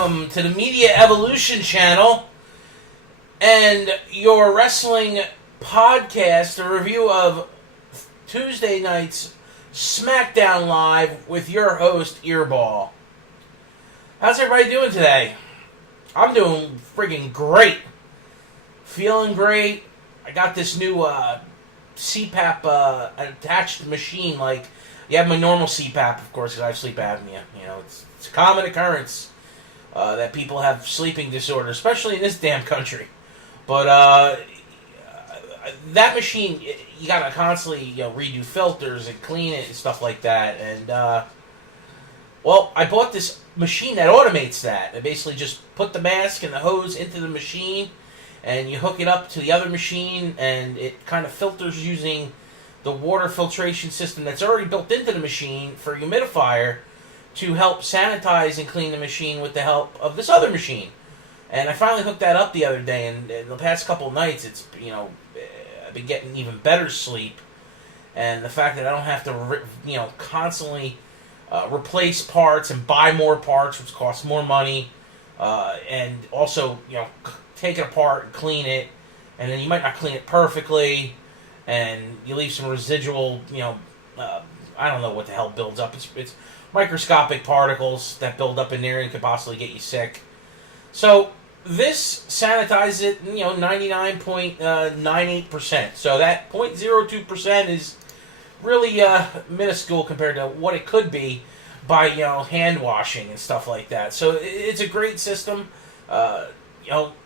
welcome to the Media Evolution channel and your wrestling podcast, a review of Tuesday night's SmackDown Live with your host, Earball. How's everybody doing today? I'm doing friggin' great. Feeling great. I got this new CPAP attached machine. Like, you have my normal CPAP, of course, because I have sleep apnea. You know, it's a common occurrence that people have sleeping disorders, especially in this damn country. But that machine, you gotta constantly redo filters and clean it and stuff like that. And well, I bought this machine that automates that. It basically just put the mask and the hose into the machine, and you hook it up to the other machine, and it kind of filters using the water filtration system that's already built into the machine for humidifier to help sanitize and clean the machine with the help of this other machine. And I finally hooked that up the other day, and in the past couple of nights, it's I've been getting even better sleep. And the fact that I don't have to constantly replace parts and buy more parts, which costs more money, and also take it apart and clean it, and then you might not clean it perfectly, and you leave some residual, I don't know what the hell builds up. It's microscopic particles that build up in there and could possibly get you sick. So this sanitizes it, 99.98%. So that 0.02% is really minuscule compared to what it could be by hand washing and stuff like that. So it's a great system.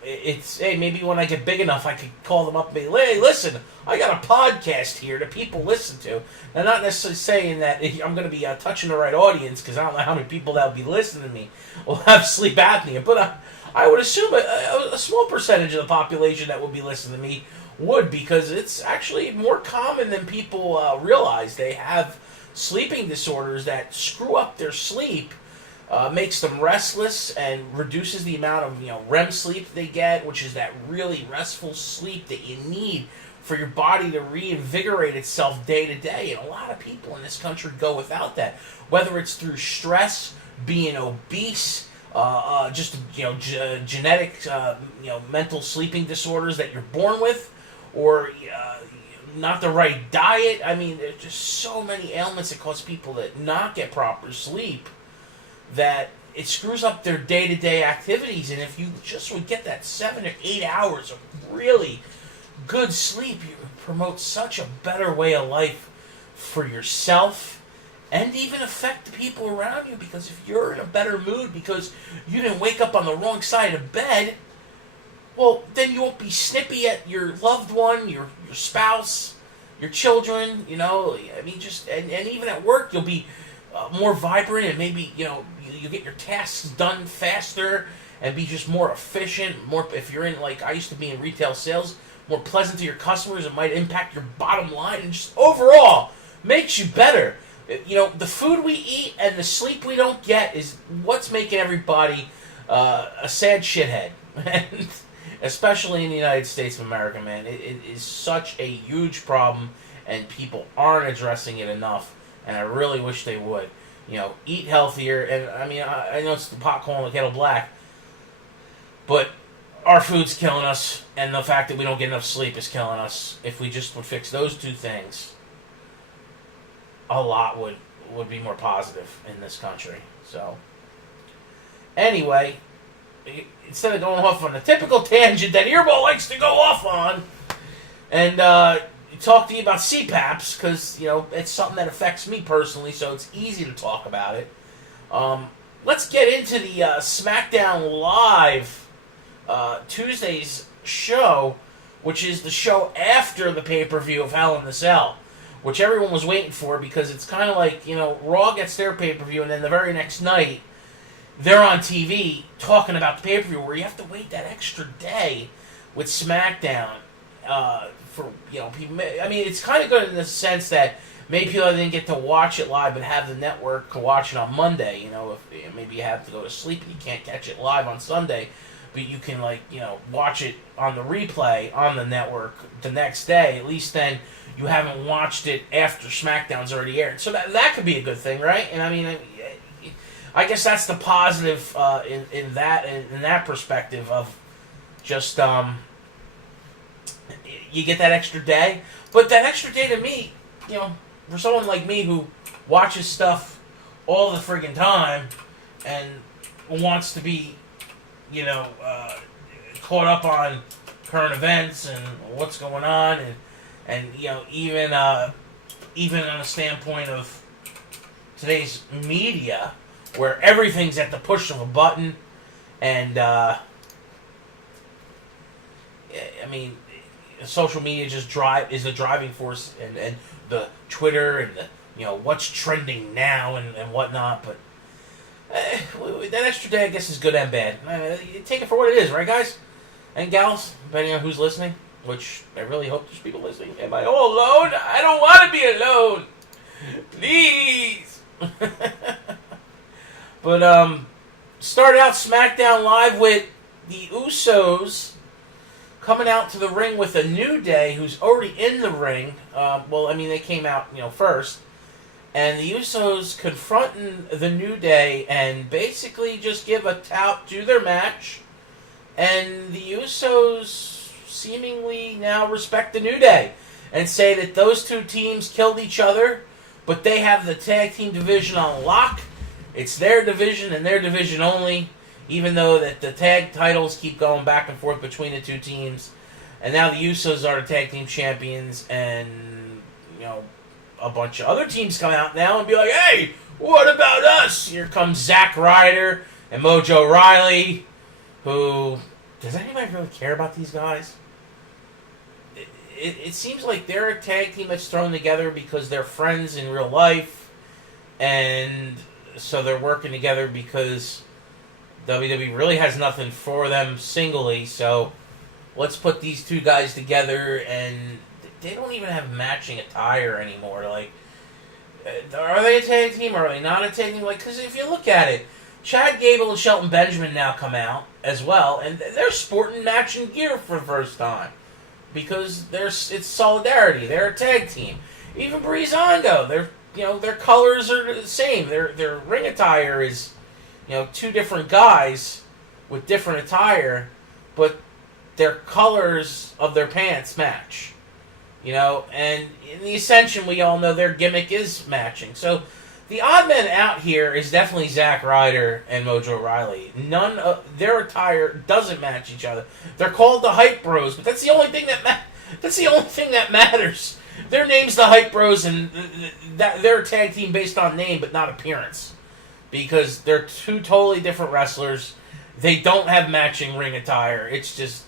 It's, hey, maybe when I get big enough, I could call them up and be, hey, listen, I got a podcast here that people listen to. Now, not necessarily saying that I'm going to be touching the right audience, because I don't know how many people that will be listening to me will have sleep apnea, but I would assume a small percentage of the population that would be listening to me would, because it's actually more common than people realize. They have sleeping disorders that screw up their sleep, makes them restless, and reduces the amount of REM sleep they get, which is that really restful sleep that you need for your body to reinvigorate itself day to day. And a lot of people in this country go without that, whether it's through stress, being obese, just genetic mental sleeping disorders that you're born with, or not the right diet. I mean, there's just so many ailments that cause people to not get proper sleep, that it screws up their day-to-day activities. And if you just would get that 7 or 8 hours of really good sleep, you promote such a better way of life for yourself, and even affect the people around you. Because if you're in a better mood because you didn't wake up on the wrong side of bed, well, then you won't be snippy at your loved one, your spouse, your children, and even at work, you'll be more vibrant, and maybe you get your tasks done faster and be just more efficient. More, if you're in, like I used to be in retail sales, more pleasant to your customers. It might impact your bottom line, and just overall makes you better. The food we eat and the sleep we don't get is what's making everybody a sad shithead, and especially in the United States of America, man. It is such a huge problem, and people aren't addressing it enough. And I really wish they would. Eat healthier. And I mean, I know it's the pot calling the kettle black, but our food's killing us, and the fact that we don't get enough sleep is killing us. If we just would fix those two things, a lot would be more positive in this country. So, anyway, instead of going off on the typical tangent that Earball likes to go off on, and talk to you about CPAPs, because it's something that affects me personally, so it's easy to talk about it. Let's get into the SmackDown Live Tuesday's show, which is the show after the pay-per-view of Hell in the Cell, which everyone was waiting for, because it's kind of like, Raw gets their pay-per-view, and then the very next night they're on TV talking about the pay-per-view, where you have to wait that extra day with SmackDown. For people, I mean, it's kind of good in the sense that maybe people didn't get to watch it live, but have the network to watch it on Monday. If maybe you have to go to sleep and you can't catch it live on Sunday, but you can watch it on the replay on the network the next day. At least then you haven't watched it after SmackDown's already aired. So that could be a good thing, right? And I mean, I guess that's the positive in that perspective of just you get that extra day. But that extra day to me, for someone like me who watches stuff all the friggin' time and wants to be, caught up on current events and what's going on, and even on a standpoint of today's media, where everything's at the push of a button, and social media is the driving force, and the Twitter and the what's trending now and whatnot. But that extra day, I guess, is good and bad. You take it for what it is, right, guys and gals, depending on who's listening. Which I really hope there's people listening. Am I all alone? I don't want to be alone. Please. But start out SmackDown Live with the Usos coming out to the ring with a New Day who's already in the ring. They came out first, and the Usos confronting the New Day and basically just give a tout to their match, and the Usos seemingly now respect the New Day and say that those two teams killed each other, but they have the tag team division on lock. It's their division and their division only, even though that the tag titles keep going back and forth between the two teams. And now the Usos are the tag team champions, and a bunch of other teams come out now and be like, hey, what about us? Here comes Zack Ryder and Mojo Rawley, who... Does anybody really care about these guys? It seems like they're a tag team that's thrown together because they're friends in real life, and so they're working together because WWE really has nothing for them singly, so let's put these two guys together, and they don't even have matching attire anymore. Like, are they a tag team or are they not a tag team? Like, because if you look at it, Chad Gable and Shelton Benjamin now come out as well, and they're sporting matching gear for the first time because it's solidarity. They're a tag team. Even Breezango, their colors are the same. Their ring attire is, two different guys with different attire, but their colors of their pants match. And in the Ascension, we all know their gimmick is matching. So the odd men out here is definitely Zack Ryder and Mojo Rawley. None of their attire doesn't match each other. They're called the Hype Bros, but that's the only thing that matters. Their name's the Hype Bros, and they're a tag team based on name, but not appearance, because they're two totally different wrestlers. They don't have matching ring attire. It's just,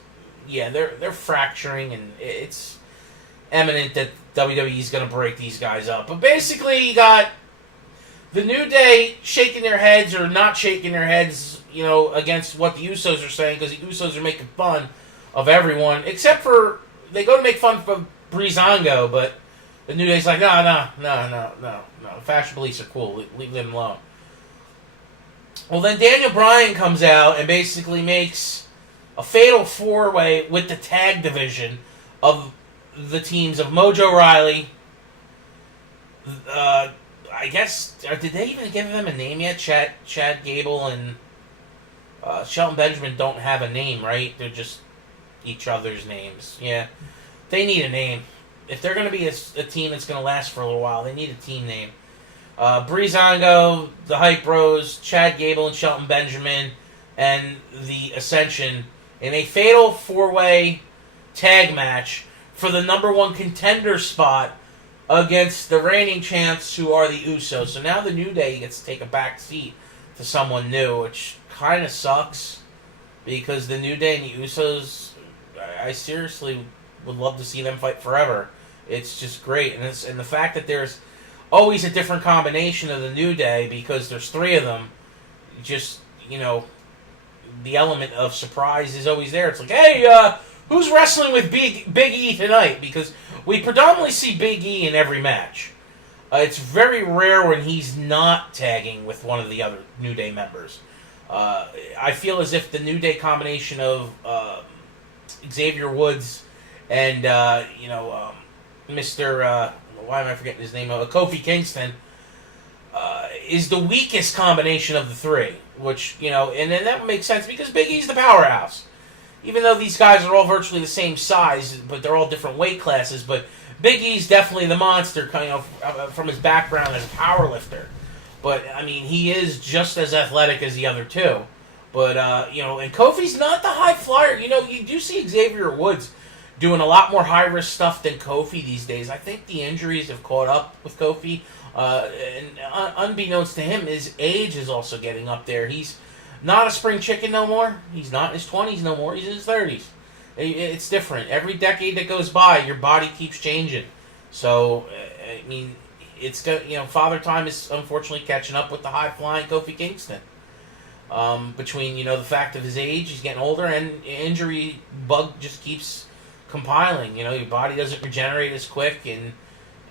they're fracturing, and it's eminent that WWE's going to break these guys up. But basically, you got the New Day shaking their heads or not shaking their heads, against what the Usos are saying, because the Usos are making fun of everyone, except for, they go to make fun of Breezango, but the New Day's like, no. Fashion Police are cool. Leave them alone. Well, then Daniel Bryan comes out and basically makes a fatal four-way with the tag division of the teams of Mojo Rawley. I guess, did they even give them a name yet? Chad Gable and Shelton Benjamin don't have a name, right? They're just each other's names. Yeah. They need a name. If they're going to be a team that's going to last for a little while, they need a team name. Breezango, the Hype Bros, Chad Gable and Shelton Benjamin, and the Ascension in a fatal four-way tag match for the number one contender spot against the reigning champs, who are the Usos. So now the New Day gets to take a back seat to someone new, which kind of sucks, because the New Day and the Usos, I seriously would love to see them fight forever. It's just great, and the fact that there's always a different combination of the New Day, because there's three of them, just, the element of surprise is always there. It's like, hey, who's wrestling with Big E tonight? Because we predominantly see Big E in every match. It's very rare when he's not tagging with one of the other New Day members. I feel as if the New Day combination of Xavier Woods and Mr. Why am I forgetting his name? Kofi Kingston. is the weakest combination of the three, which, and then that would make sense because Big E's the powerhouse. Even though these guys are all virtually the same size, but they're all different weight classes, but Big E's definitely the monster coming from his background as a power lifter. But, I mean, he is just as athletic as the other two. But, and Kofi's not the high flyer. You do see Xavier Woods doing a lot more high-risk stuff than Kofi these days. I think the injuries have caught up with Kofi. And unbeknownst to him, his age is also getting up there. He's not a spring chicken no more. He's not in his 20s no more. He's in his 30s. It's different. Every decade that goes by, your body keeps changing. So, I mean, it's Father Time is unfortunately catching up with the high-flying Kofi Kingston. Between, the fact of his age, he's getting older, and injury bug just keeps compiling. Your body doesn't regenerate as quick, and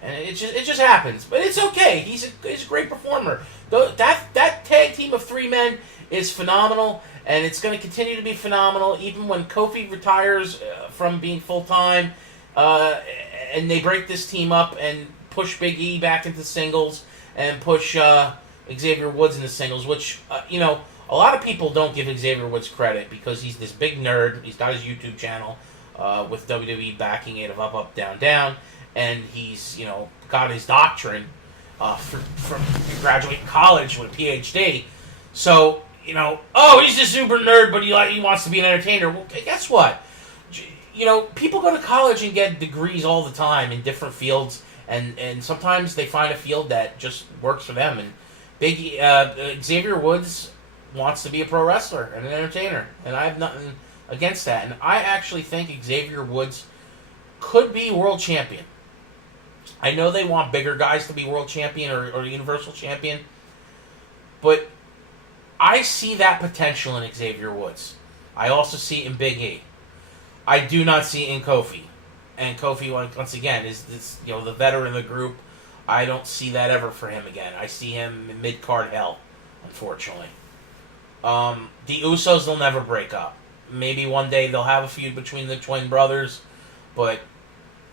it just happens. But it's okay. He's a great performer. That tag team of three men is phenomenal, and it's going to continue to be phenomenal even when Kofi retires from being full-time, and they break this team up and push Big E back into singles and push Xavier Woods into singles, which, a lot of people don't give Xavier Woods credit because he's this big nerd. He's got his YouTube channel with WWE backing it of Up, Up, Down, Down, and he's, got his doctrine from graduating college with a PhD. So, he's a super nerd, but he wants to be an entertainer. Well, guess what? People go to college and get degrees all the time in different fields, and sometimes they find a field that just works for them. And Xavier Woods wants to be a pro wrestler and an entertainer, and I have nothing against that. And I actually think Xavier Woods could be world champion. I know they want bigger guys to be world champion or universal champion, but I see that potential in Xavier Woods. I also see it in Big E. I do not see it in Kofi. And Kofi, once again, is this, the veteran of the group. I don't see that ever for him again. I see him in mid-card hell, unfortunately. The Usos will never break up. Maybe one day they'll have a feud between the twin brothers, but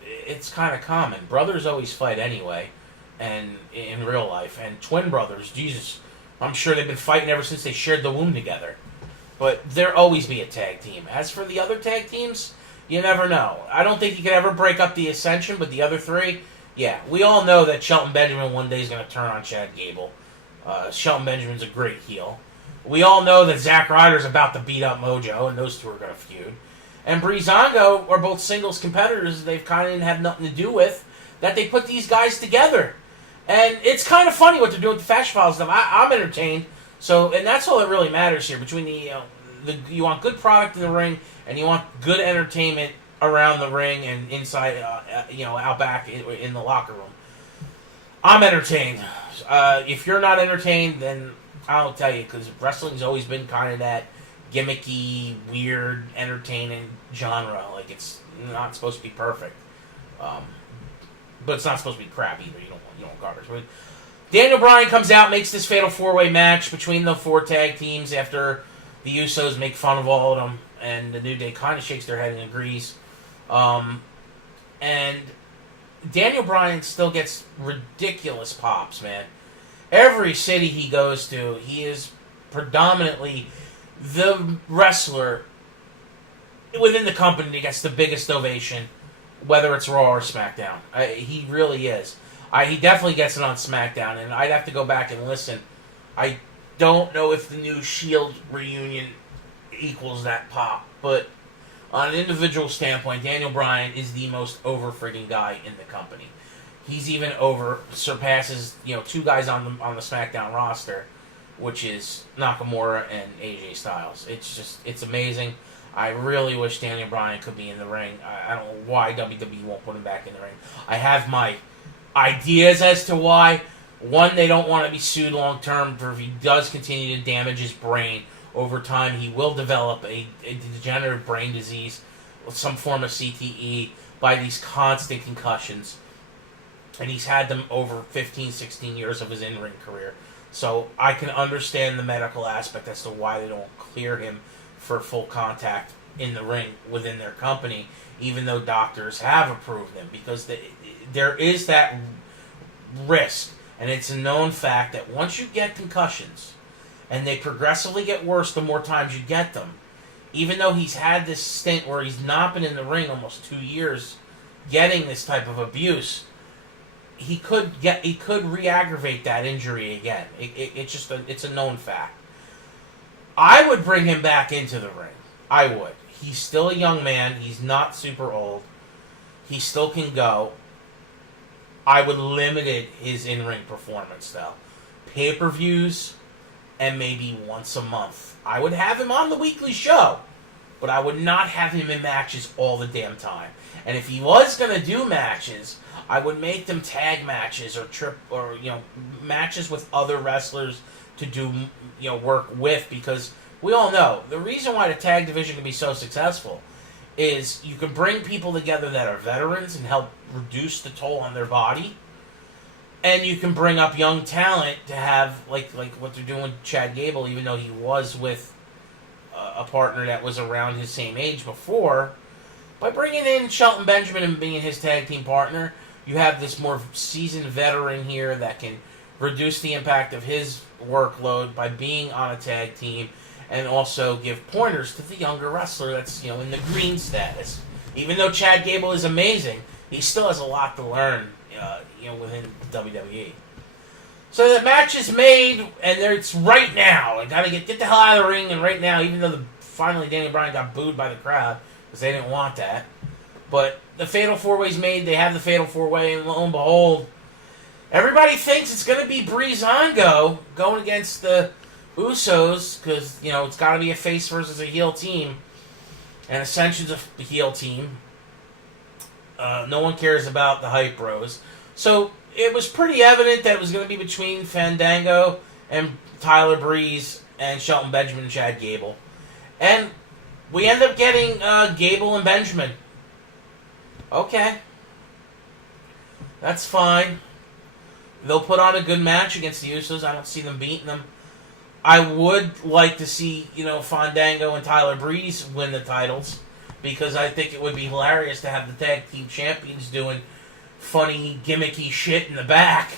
it's kind of common. Brothers always fight anyway, and in real life. And twin brothers, Jesus, I'm sure they've been fighting ever since they shared the womb together. But there'll always be a tag team. As for the other tag teams, you never know. I don't think you could ever break up the Ascension, but the other three, yeah. We all know that Shelton Benjamin one day is going to turn on Chad Gable. Shelton Benjamin's a great heel. We all know that Zack Ryder's about to beat up Mojo, and those two are going to feud. And Breezango are both singles competitors they've kind of had nothing to do with, that they put these guys together. And it's kind of funny what they're doing with the Fashion Files stuff. I'm entertained. So, and that's all that really matters here. Between you want good product in the ring, and you want good entertainment around the ring and inside, out back in the locker room. I'm entertained. If you're not entertained, then I'll tell you, because wrestling's always been kind of that gimmicky, weird, entertaining genre. Like, it's not supposed to be perfect. But it's not supposed to be crap either. You don't want garbage. But Daniel Bryan comes out, makes this fatal four-way match between the four tag teams after the Usos make fun of all of them, and the New Day kind of shakes their head and agrees. And Daniel Bryan still gets ridiculous pops, man. Every city he goes to, he is predominantly the wrestler within the company that gets the biggest ovation, whether it's Raw or SmackDown. He really is. He definitely gets it on SmackDown, and I'd have to go back and listen. I don't know if the new Shield reunion equals that pop, but on an individual standpoint, Daniel Bryan is the most over-frigging guy in the company. He's even surpasses, two guys on the SmackDown roster, which is Nakamura and AJ Styles. It's amazing. I really wish Daniel Bryan could be in the ring. I don't know why WWE won't put him back in the ring. I have my ideas as to why. One, they don't want to be sued long term for if he does continue to damage his brain. Over time, he will develop a degenerative brain disease, some form of CTE, by these constant concussions. And he's had them over 15, 16 years of his in-ring career. So I can understand the medical aspect as to why they don't clear him for full contact in the ring within their company, even though doctors have approved him, because there is that risk. And it's a known fact that once you get concussions, and they progressively get worse the more times you get them, even though he's had this stint where he's not been in the ring almost 2 years getting this type of abuse, he could re-aggravate that injury again. It's a known fact. I would bring him back into the ring. I would. He's still a young man. He's not super old. He still can go. I would limit his in-ring performance, though. Pay-per-views and maybe once a month. I would have him on the weekly show, but I would not have him in matches all the damn time. And if he was going to do matches, I would make them tag matches or matches with other wrestlers to do work with, because we all know the reason why the tag division can be so successful is you can bring people together that are veterans and help reduce the toll on their body, and you can bring up young talent to have like what they're doing with Chad Gable, even though he was with a partner that was around his same age before. By bringing in Shelton Benjamin and being his tag team partner, you have this more seasoned veteran here that can reduce the impact of his workload by being on a tag team, and also give pointers to the younger wrestler that's in the green status. Even though Chad Gable is amazing, he still has a lot to learn within WWE. So the match is made, and it's right now. I gotta get the hell out of the ring, and right now, even though finally Daniel Bryan got booed by the crowd because they didn't want that. But the Fatal 4-Way's made. They have the Fatal 4-Way, and lo and behold, everybody thinks it's going to be Breezango going against the Usos, because it's got to be a face versus a heel team, and Ascension's a heel team. No one cares about the Hype Bros. So it was pretty evident that it was going to be between Fandango and Tyler Breeze and Shelton Benjamin and Chad Gable. And we end up getting Gable and Benjamin. Okay. That's fine. They'll put on a good match against the Usos. I don't see them beating them. I would like to see, Fandango and Tyler Breeze win the titles, because I think it would be hilarious to have the tag team champions doing funny, gimmicky shit in the back.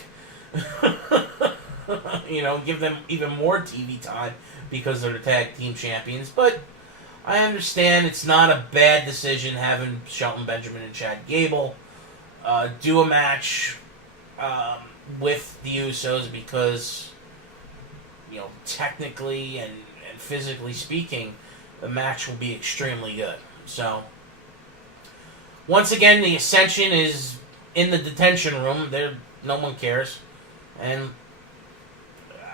Give them even more TV time because they're the tag team champions. But I understand it's not a bad decision having Shelton Benjamin and Chad Gable do a match with the Usos, because technically and physically speaking, the match will be extremely good. So once again, the Ascension is in the detention room. No one cares, and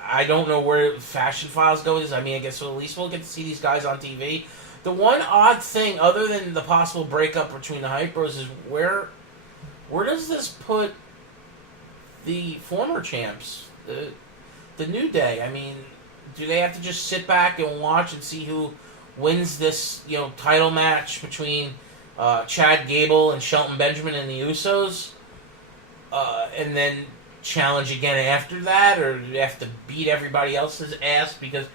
I don't know where Fashion Files goes. I guess at least we'll get to see these guys on TV. The one odd thing, other than the possible breakup between the Hype Bros, is where does this put the former champs, the New Day? Do they have to just sit back and watch and see who wins this title match between Chad Gable and Shelton Benjamin and the Usos, and then challenge again after that, or do they have to beat everybody else's ass? Because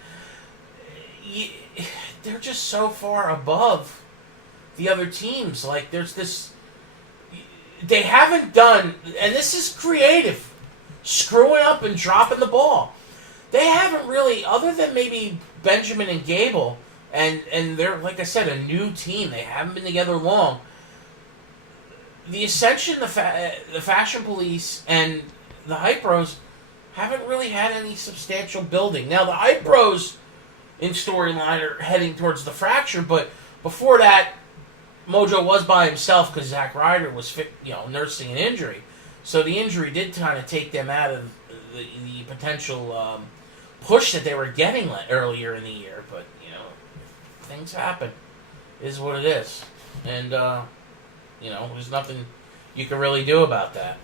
they're just so far above the other teams. Like, there's this... They haven't done... And this is creative. Screwing up and dropping the ball. They haven't really, other than maybe Benjamin and Gable, and they're, like I said, a new team. They haven't been together long. The Ascension, the Fashion Police, and the Hype Bros haven't really had any substantial building. Now, the Hype Bros in storyline are heading towards the fracture, but before that, Mojo was by himself because Zack Ryder was nursing an injury. So the injury did kind of take them out of the potential push that they were getting earlier in the year. But, things happen. It is what it is. And, there's nothing you can really do about that.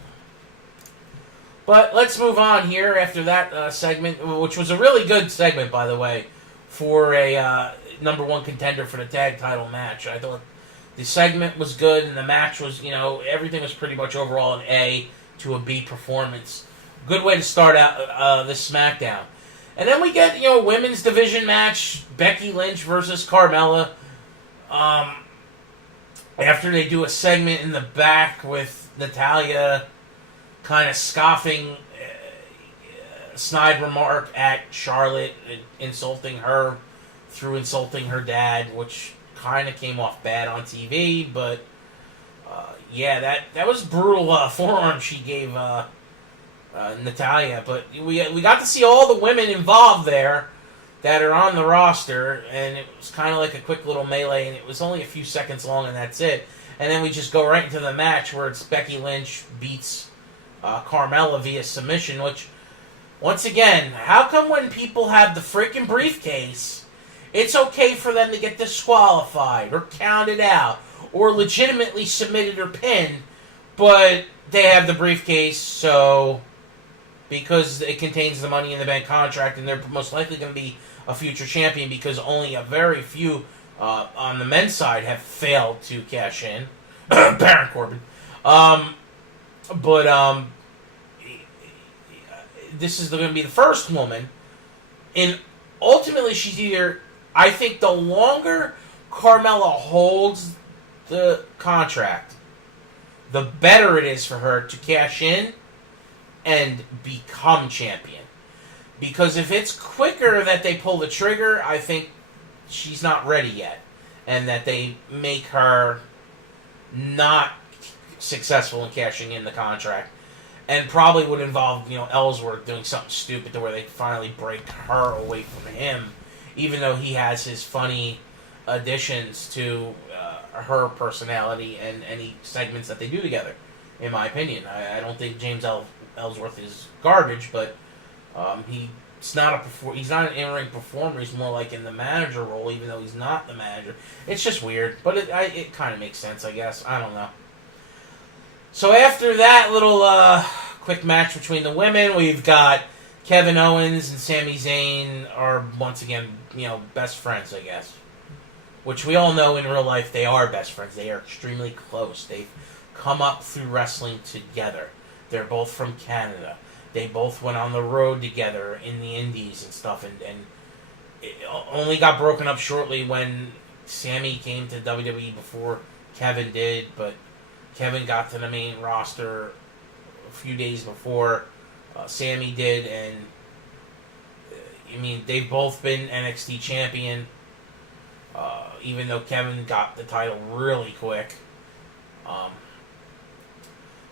But let's move on here after that segment, which was a really good segment, by the way, for a number one contender for the tag title match. I thought the segment was good, and the match was, everything was pretty much overall an A to a B performance. Good way to start out this SmackDown. And then we get, women's division match, Becky Lynch versus Carmella. After they do a segment in the back with Natalya kind of scoffing, snide remark at Charlotte, insulting her through insulting her dad, which kind of came off bad on TV, but yeah, that was brutal forearm she gave Natalya. But we got to see all the women involved there that are on the roster, and it was kind of like a quick little melee, and it was only a few seconds long, and that's it. And then we just go right into the match where it's Becky Lynch beats Carmella via submission, which, once again, how come when people have the freaking briefcase, it's okay for them to get disqualified or counted out or legitimately submitted or pinned, but they have the briefcase, so because it contains the Money in the Bank contract, and they're most likely going to be a future champion because only a very few on the men's side have failed to cash in. Baron Corbin. But this is going to be the first woman, and ultimately she's either, I think the longer Carmella holds the contract, the better it is for her to cash in and become champion. Because if it's quicker that they pull the trigger, I think she's not ready yet. And that they make her not successful in cashing in the contract. And probably would involve, Ellsworth doing something stupid to where they finally break her away from him. Even though he has his funny additions to her personality and any segments that they do together, in my opinion. I don't think James Ellsworth is garbage, but he's not an in-ring performer. He's more like in the manager role, even though he's not the manager. It's just weird, but it kind of makes sense, I guess. I don't know. So after that little quick match between the women, we've got Kevin Owens and Sami Zayn are once again, best friends, I guess. Which we all know in real life they are best friends. They are extremely close. They've come up through wrestling together. They're both from Canada. They both went on the road together in the Indies and stuff, and it only got broken up shortly when Sami came to WWE before Kevin did, but Kevin got to the main roster a few days before Sami did, and they've both been NXT champion, even though Kevin got the title really quick.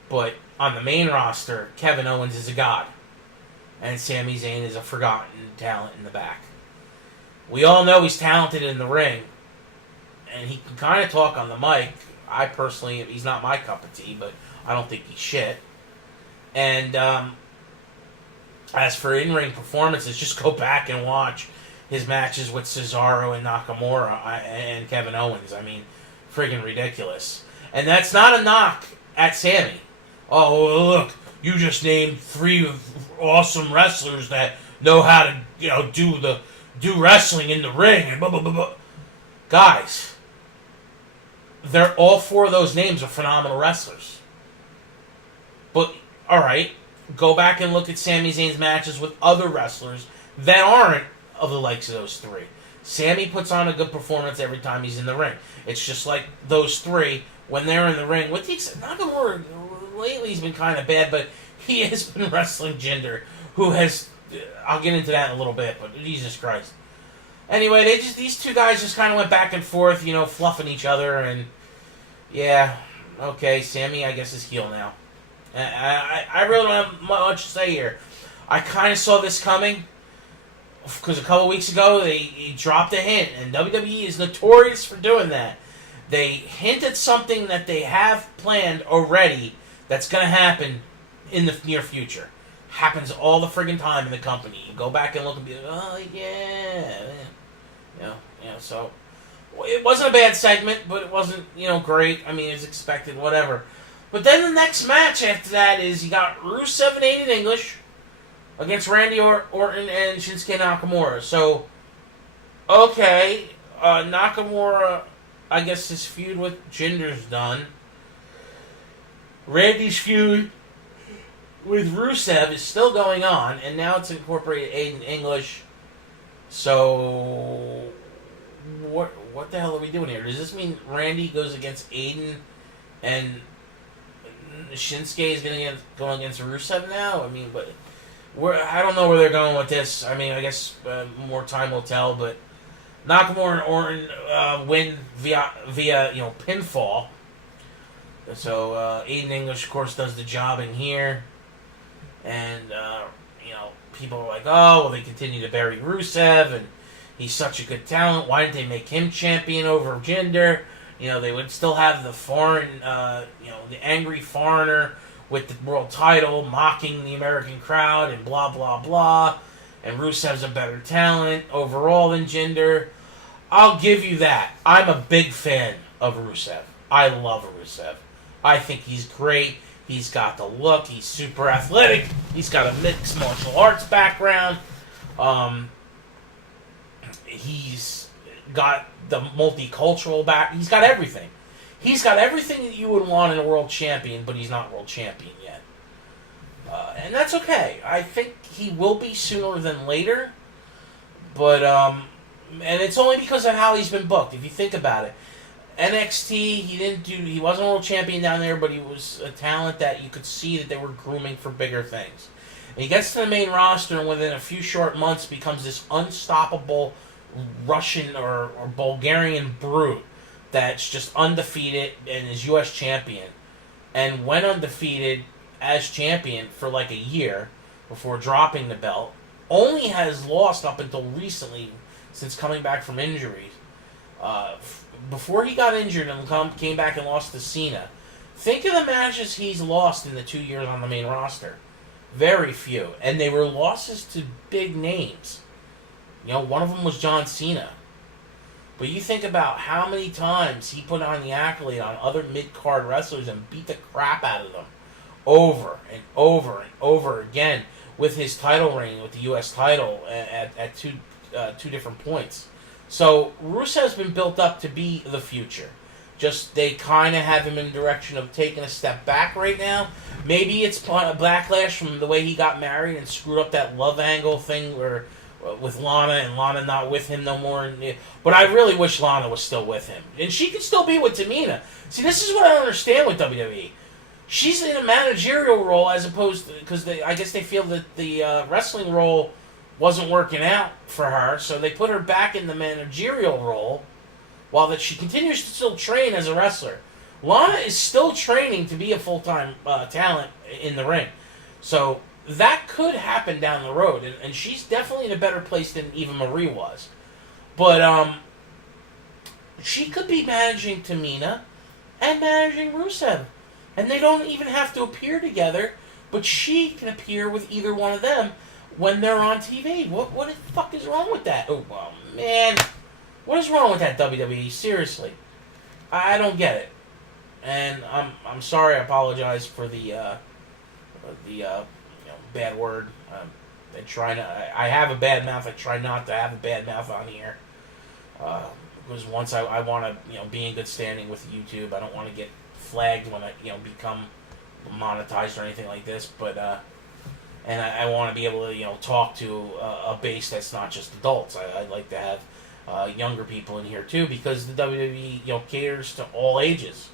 But on the main roster, Kevin Owens is a god, and Sami Zayn is a forgotten talent in the back. We all know he's talented in the ring, and he can kind of talk on the mic. I personally, he's not my cup of tea, but I don't think he's shit. And as for in-ring performances, just go back and watch his matches with Cesaro and Nakamura and Kevin Owens. Friggin' ridiculous. And that's not a knock at Sami. Oh, look, you just named 3 awesome wrestlers that know how to, do wrestling in the ring and blah, blah, blah, blah. Guys, all 4 of those names are phenomenal wrestlers. But, alright, go back and look at Sami Zayn's matches with other wrestlers that aren't of the likes of those 3. Sami puts on a good performance every time he's in the ring. It's just like those 3, when they're in the ring, with the exception, Nakamura, lately he's been kind of bad, but he has been wrestling Jinder, who has, I'll get into that in a little bit, but Jesus Christ. Anyway, these 2 guys just kind of went back and forth, fluffing each other, and yeah, okay, Sami, I guess, is heel now. I really don't have much to say here. I kind of saw this coming, because a couple weeks ago, he dropped a hint, and WWE is notorious for doing that. They hint at something that they have planned already that's going to happen in the near future. Happens all the friggin' time in the company. You go back and look and be like, oh, yeah. So it wasn't a bad segment, but it wasn't, great. As expected, whatever. But then the next match after that is you got Rusev and Aiden English against Randy Orton and Shinsuke Nakamura. So, okay, Nakamura, I guess his feud with Jinder's done. Randy's feud with Rusev is still going on, and now it's incorporated Aiden English. So, what the hell are we doing here? Does this mean Randy goes against Aiden and Shinsuke is going against Rusev now? But I don't know where they're going with this. I mean, I guess more time will tell. But Nakamura and Orton win via pinfall. So Aiden English, of course, does the jobbing here, and people are like, oh, well, they continue to bury Rusev, and he's such a good talent. Why didn't they make him champion over Jinder? They would still have the foreign, the angry foreigner with the world title mocking the American crowd and blah, blah, blah. And Rusev's a better talent overall than Jinder. I'll give you that. I'm a big fan of Rusev. I love Rusev. I think he's great. He's got the look. He's super athletic. He's got a mixed martial arts background. He's got the multicultural back. He's got everything. He's got everything that you would want in a world champion, but he's not world champion yet. And that's okay. I think he will be sooner than later. But, and it's only because of how he's been booked. If you think about it, NXT, he wasn't a world champion down there, but he was a talent that you could see that they were grooming for bigger things. And he gets to the main roster, and within a few short months becomes this unstoppable Russian or Bulgarian brute that's just undefeated and is U.S. champion. And went undefeated as champion for like a year before dropping the belt. Only has lost up until recently, since coming back from injuries. Before he got injured and came back and lost to Cena, think of the matches he's lost in the 2 years on the main roster. Very few. And they were losses to big names. One of them was John Cena. But you think about how many times he put on the accolade on other mid-card wrestlers and beat the crap out of them over and over and over again with his title reign with the U.S. title at two different points. So Rusev's been built up to be the future. Just they kind of have him in the direction of taking a step back right now. Maybe it's a backlash from the way he got married and screwed up that love angle thing where with Lana and Lana not with him no more. But I really wish Lana was still with him. And she could still be with Tamina. See, this is what I don't understand with WWE. She's in a managerial role as opposed to... Because I guess they feel that the wrestling role wasn't working out for her. So they put her back in the managerial role while that she continues to still train as a wrestler. Lana is still training to be a full-time talent in the ring. So... that could happen down the road, and she's definitely in a better place than Eva Marie was. But she could be managing Tamina and managing Rusev. And they don't even have to appear together, but she can appear with either one of them when they're on TV. What the fuck is wrong with that? Oh, man. What is wrong with that, WWE? Seriously. I don't get it. And I'm sorry, I apologize for the bad word. I have a bad mouth. I try not to have a bad mouth on here. Because once I want to, be in good standing with YouTube. I don't want to get flagged when I, become monetized or anything like this. But and I want to be able to, talk to a base that's not just adults. I'd like to have younger people in here too, because the WWE, caters to all ages.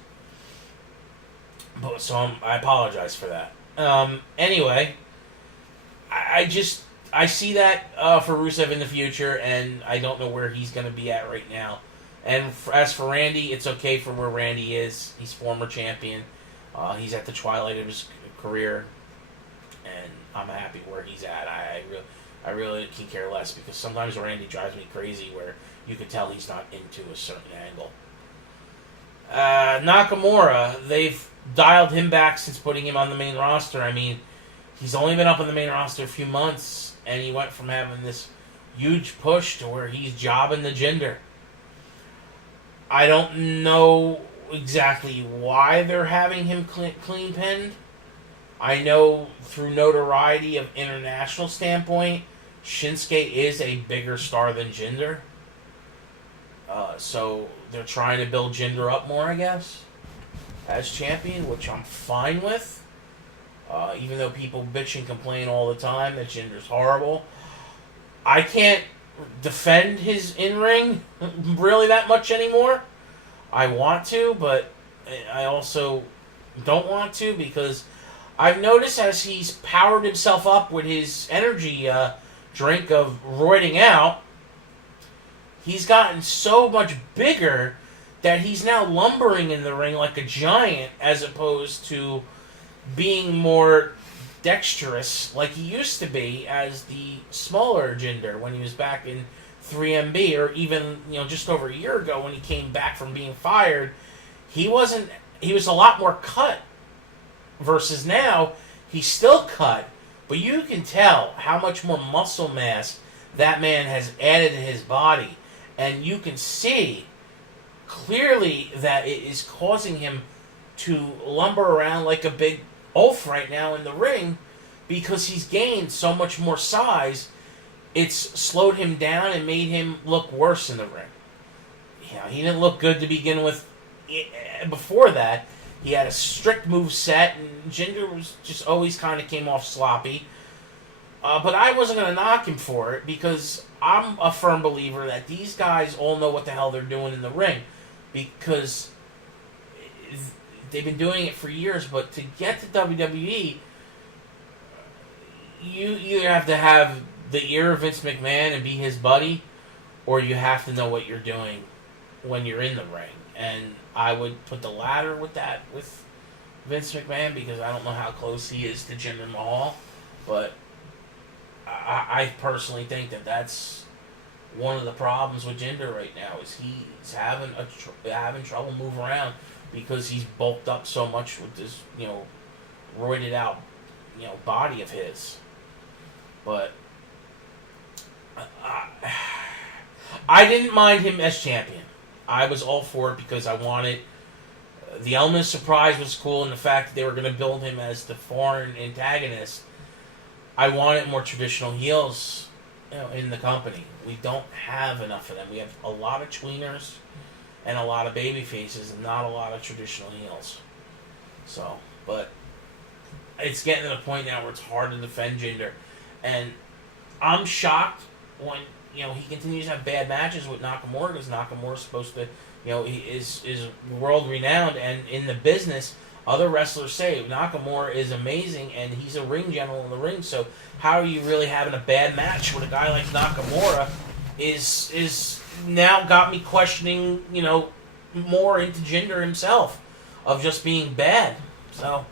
But so I apologize for that. Anyway. I see that for Rusev in the future, and I don't know where he's going to be at right now. And as for Randy, it's okay for where Randy is. He's former champion. He's at the twilight of his career, and I'm happy where he's at. I really can care less, because sometimes Randy drives me crazy where you can tell he's not into a certain angle. Nakamura, they've dialed him back since putting him on the main roster. I mean, he's only been up on the main roster a few months, and he went from having this huge push to where he's jobbing the Jinder. I don't know exactly why they're having him clean pinned. I know through notoriety of international standpoint, Shinsuke is a bigger star than Jinder. So they're trying to build Jinder up more, I guess, as champion, which I'm fine with. Even though people bitch and complain all the time that Jinder's horrible. I can't defend his in-ring really that much anymore. I want to, but I also don't want to, because I've noticed as he's powered himself up with his energy drink of roiding out, he's gotten so much bigger that he's now lumbering in the ring like a giant as opposed to being more dexterous like he used to be as the smaller Jinder when he was back in 3MB, or even just over a year ago when he came back from being fired. He was a lot more cut versus now he's still cut, but you can tell how much more muscle mass that man has added to his body, and you can see clearly that it is causing him to lumber around like a big oaf right now in the ring because he's gained so much more size. It's slowed him down and made him look worse in the ring. He didn't look good to begin with. Before that, he had a strict move set, and Jinder was just always kind of came off sloppy. But I wasn't going to knock him for it because I'm a firm believer that these guys all know what the hell they're doing in the ring, because they've been doing it for years. But to get to WWE, you either have to have the ear of Vince McMahon and be his buddy, or you have to know what you're doing when you're in the ring. And I would put the latter with Vince McMahon, because I don't know how close he is to Jim and Mahal, but I personally think that that's one of the problems with Jinder right now, is he's having trouble moving around because he's bulked up so much with this roided out body of his. But I didn't mind him as champion. I was all for it because I wanted the element of surprise was cool, and the fact that they were going to build him as the foreign antagonist. I wanted more traditional heels, in the company. We don't have enough of them. We have a lot of tweeners and a lot of baby faces, and not a lot of traditional heels. So, but it's getting to the point now where it's hard to defend Jinder, and I'm shocked when he continues to have bad matches with Nakamura, because Nakamura's supposed to, he is world renowned, and in the business, other wrestlers say Nakamura is amazing and he's a ring general in the ring. So how are you really having a bad match with a guy like Nakamura? Is now got me questioning, more into Jinder himself of just being bad. So,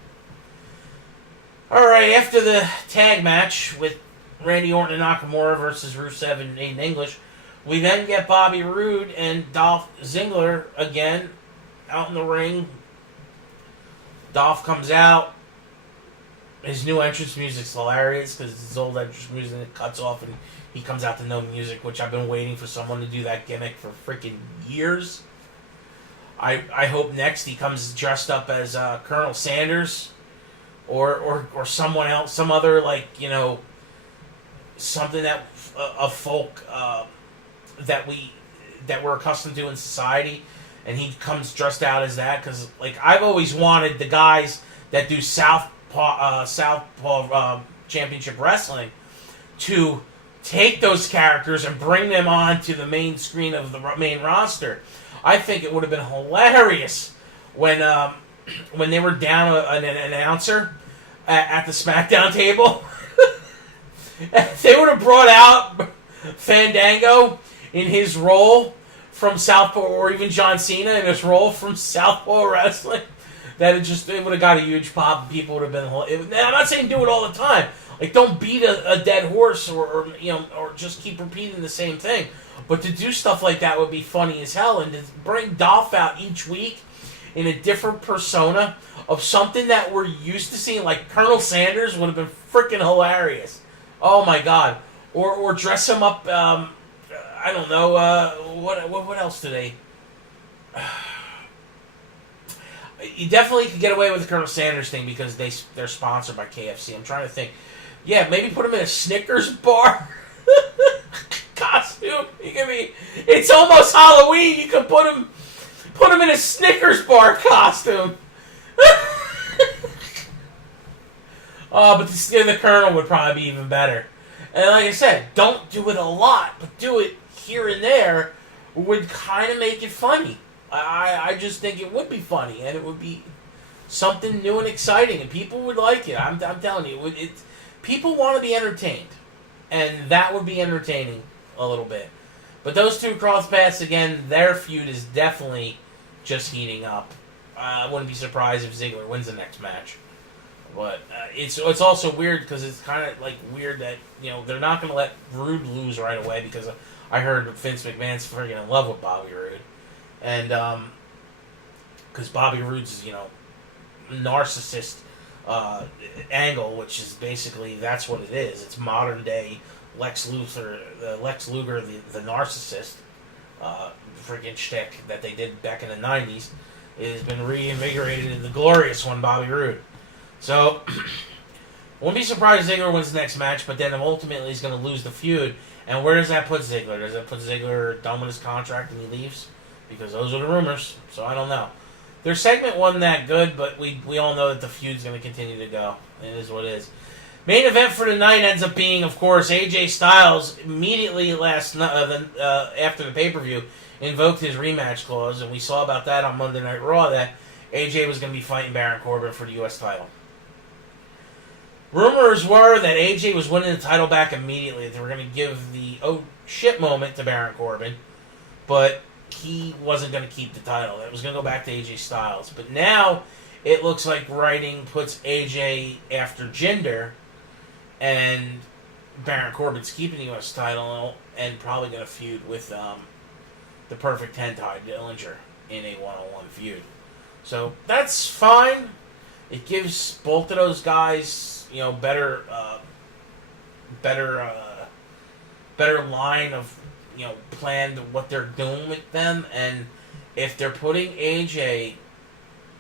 all right, after the tag match with Randy Orton and Nakamura versus Rusev and Aiden English, we then get Bobby Roode and Dolph Ziggler again out in the ring. Dolph comes out. His new entrance music's hilarious because his old entrance music cuts off and he comes out to no music, which I've been waiting for someone to do that gimmick for freaking years. I hope next he comes dressed up as Colonel Sanders or someone else, some other something that a folk that we're accustomed to in society, and he comes dressed out as that, because I've always wanted the guys that do Southpaw Championship Wrestling to take those characters and bring them onto the main screen of the main roster. I think it would have been hilarious when they were down an announcer at the SmackDown table. They would have brought out Fandango in his role from Southpaw, or even John Cena in his role from Southpaw Wrestling. It would have got a huge pop. People would have been. I'm not saying do it all the time. Don't beat a dead horse, or just keep repeating the same thing. But to do stuff like that would be funny as hell, and to bring Dolph out each week in a different persona of something that we're used to seeing, like Colonel Sanders, would have been freaking hilarious. Oh my God! Or dress him up. I don't know. What else do they? You definitely could get away with the Colonel Sanders thing because they're sponsored by KFC. I'm trying to think. Yeah, maybe put him in a Snickers bar costume. It's almost Halloween. You could put him in a Snickers bar costume. But the Colonel would probably be even better. And like I said, don't do it a lot, but do it here and there would kind of make it funny. I just think it would be funny, and it would be something new and exciting, and people would like it. I'm telling you, people want to be entertained, and that would be entertaining a little bit. But those two cross paths again, their feud is definitely just heating up. I wouldn't be surprised if Ziggler wins the next match. But it's also weird because it's kind of like weird that they're not going to let Rude lose right away because I heard Vince McMahon's freaking in love with Bobby Roode, and because Bobby Roode's narcissist angle, which is basically that's what it is. It's modern day Lex Luthor, Lex Luger, the narcissist freaking shtick that they did back in the '90s. It has been reinvigorated in the glorious one, Bobby Roode. So, wouldn't be surprised if Ziggler wins the next match, but then ultimately he's going to lose the feud. And where does that put Ziggler? Does that put Ziggler done with his contract and he leaves? Because those are the rumors, so I don't know. Their segment wasn't that good, but we all know that the feud's going to continue to go. It is what it is. Main event for the night ends up being, of course, AJ Styles immediately after the pay-per-view invoked his rematch clause, and we saw about that on Monday Night Raw that AJ was going to be fighting Baron Corbin for the U.S. title. Rumors were that AJ was winning the title back immediately. They were going to give the oh shit moment to Baron Corbin, but he wasn't going to keep the title. It was going to go back to AJ Styles. But now it looks like writing puts AJ after Jinder, and Baron Corbin's keeping the U.S. title and probably going to feud with the Perfect 10 tie, Dillinger, in a one-on-one feud. So that's fine. It gives both of those guys better line of planned what they're doing with them, and if they're putting AJ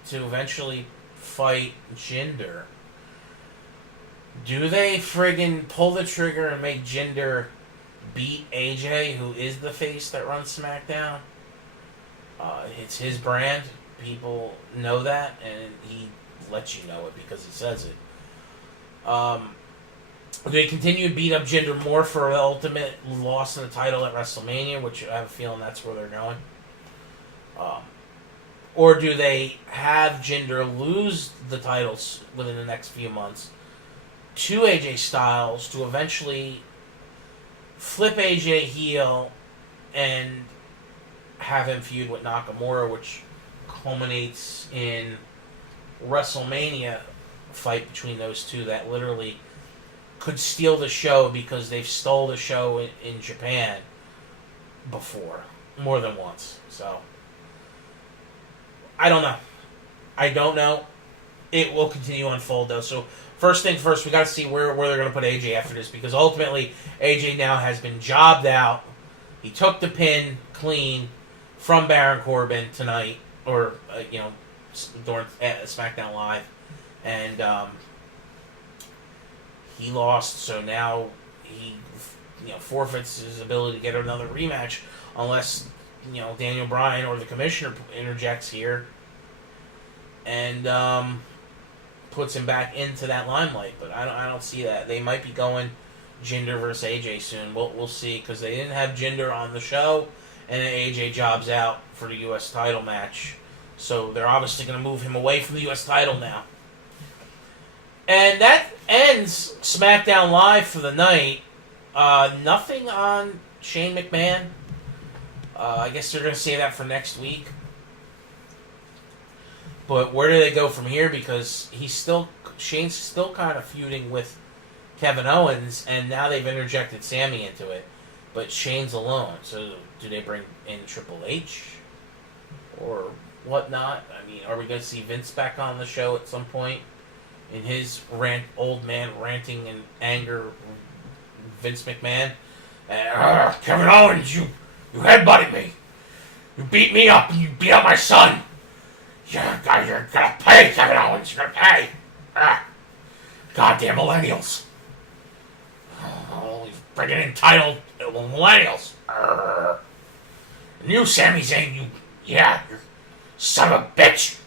to eventually fight Jinder, do they friggin' pull the trigger and make Jinder beat AJ, who is the face that runs SmackDown? It's his brand. People know that, and he lets you know it because he says it. They continue to beat up Jinder more for the ultimate loss of the title at WrestleMania, which I have a feeling that's where they're going. Or do they have Jinder lose the titles within the next few months to AJ Styles to eventually flip AJ heel and have him feud with Nakamura, which culminates in WrestleMania fight between those two that literally could steal the show because they've stole the show in Japan before, more than once. So, I don't know. It will continue to unfold, though. So, first thing first, we got to see where they're going to put AJ after this, because ultimately, AJ now has been jobbed out. He took the pin clean from Baron Corbin tonight, or, during SmackDown Live. And he lost, so now he forfeits his ability to get another rematch unless Daniel Bryan or the commissioner interjects here and puts him back into that limelight. But I don't see that. They might be going Jinder versus AJ soon. We'll see, because they didn't have Jinder on the show, and then AJ jobs out for the U.S. title match. So they're obviously going to move him away from the U.S. title now. And that ends SmackDown Live for the night. Nothing on Shane McMahon. I guess they're going to save that for next week. But where do they go from here? Because Shane's still kind of feuding with Kevin Owens, and now they've interjected Sami into it. But Shane's alone. So do they bring in Triple H or whatnot? I mean, are we going to see Vince back on the show at some point? In his old man ranting in anger, Vince McMahon. Kevin Owens, you headbutted me. You beat me up and you beat up my son. You're gonna pay, Kevin Owens. You're gonna pay. Goddamn millennials. Oh, these friggin' entitled millennials. And you, Sami Zayn, you son of a bitch.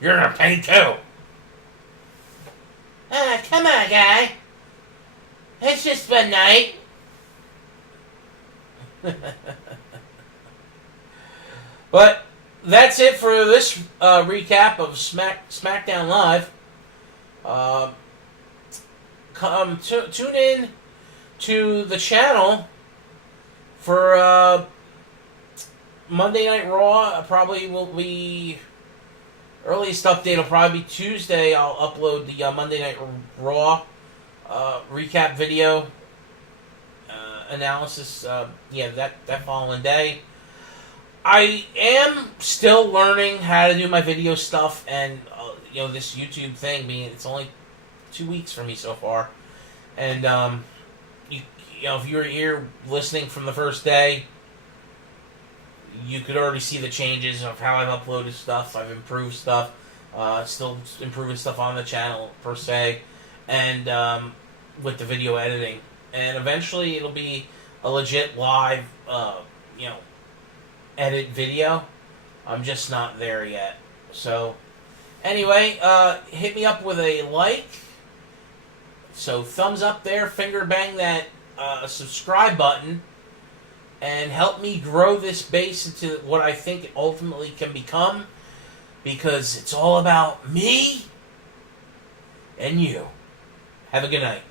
You're gonna pay too. Come on, guy. It's just one night. But that's it for this recap of SmackDown Live. Tune in to the channel for Monday Night Raw. Probably will be earliest update will probably be Tuesday. I'll upload the Monday Night Raw recap video analysis. That following day. I am still learning how to do my video stuff, and this YouTube thing. Being it's only 2 weeks for me so far, and if you were here listening from the first day, you could already see the changes of how I've uploaded stuff. I've improved stuff, still improving stuff on the channel per se, and with the video editing, and eventually it'll be a legit live, edit video. I'm just not there yet. So, anyway, hit me up with a like. So, thumbs up there, finger bang that subscribe button, and help me grow this base into what I think it ultimately can become, because it's all about me and you. Have a good night.